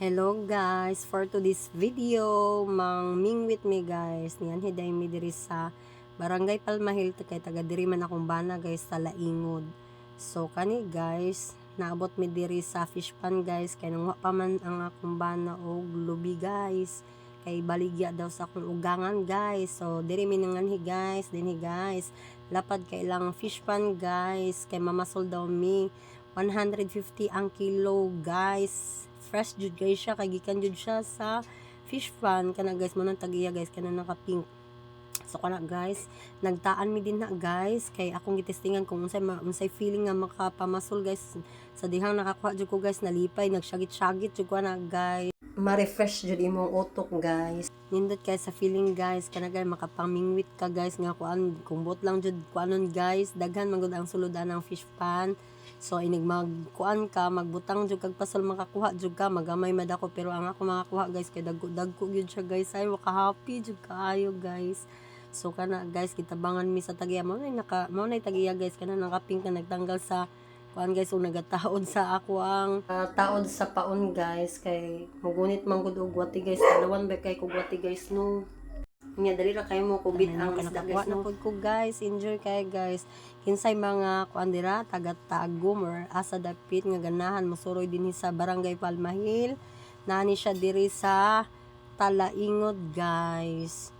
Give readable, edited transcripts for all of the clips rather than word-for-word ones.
Hello guys, for today's video, mingwit me guys. Niyan hiday mi diri sa Barangay Palma kay taga diri man akong bana guys, Talaingod. So kani guys, naabot mi diri sa fish pan guys, kay nang wa pa man ang akong bana og lubi guys. Kay baligya daw sa akong ugangan guys. So diri mi nanganhi guys, dinhi guys. Lapad kay ilang fish pan guys, kay mamasol daw mi 150 ang kilo guys. Fresh jud guys siya, kay gikan jud siya sa fish pan kana guys, mo nang tagiya guys, kana naka pink. So kana guys, nagtaan mi din na guys, kay akong gitestingan kung unsay feeling nga makapamasol guys sa dihang nakakuha jud ko guys, nalipay, nagsyagit-syagit jud ko na guys. Ma-refresh jud imong utok guys. Nindot kay sa feeling guys, kana guys makapamingwit ka guys nga kuan, kumbot lang jud kuanon guys, daghan man gud ang suludan ng fish pan. So inig magkuan ka, magbutang jud kag pasol makakuha jud ka, magamay madako, pero ang ako makakuha guys kay dagko gyud siya guys, ay waka happy jud kaayo guys. So kana guys, kitabangan mi sa tagiya mo nay tagiya guys, kana nakaping ka nagtanggal sa kuan guys, ug nagataod sa ako ang taod sa paon guys, kay mugunit man gud og wati guys, kalawan ba kay kog wati guys no. Nya dali ra kay mo kubit ang isda guys no. Ko guys, enjoy kay guys. Kinsay mga kuan dira taga Tagum or asa dapit nga ganahan mosuroy dinhi sa Barangay Palma nani siya diri sa Talaingod guys.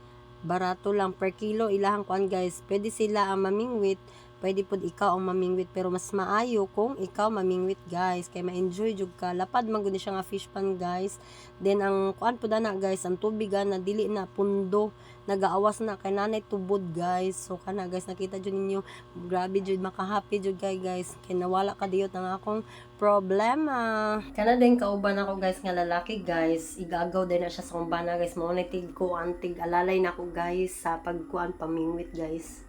Barato lang per kilo ilahang kuan guys. Pwede sila ang mamingwit, pwede pud ikaw ang mamingwit, pero mas maayo kung ikaw mamingwit guys, kay ma-enjoy jud ka. Lapad man gud siya nga fish pan guys. Then ang kuan pud na guys, ang tubig na dili na pundo, nagaawas na kay nanay tubod guys. So kana guys, nakita jud ninyo, grabe jud, maka-happy jud guys, kay nawala ka diyot ang akong problema. Kana din kauban ako guys nga lalaki guys, igagaw din na siya sa kumbana guys, mao na tig ko antig alalay na ako guys sa pagkuan pamingwit guys.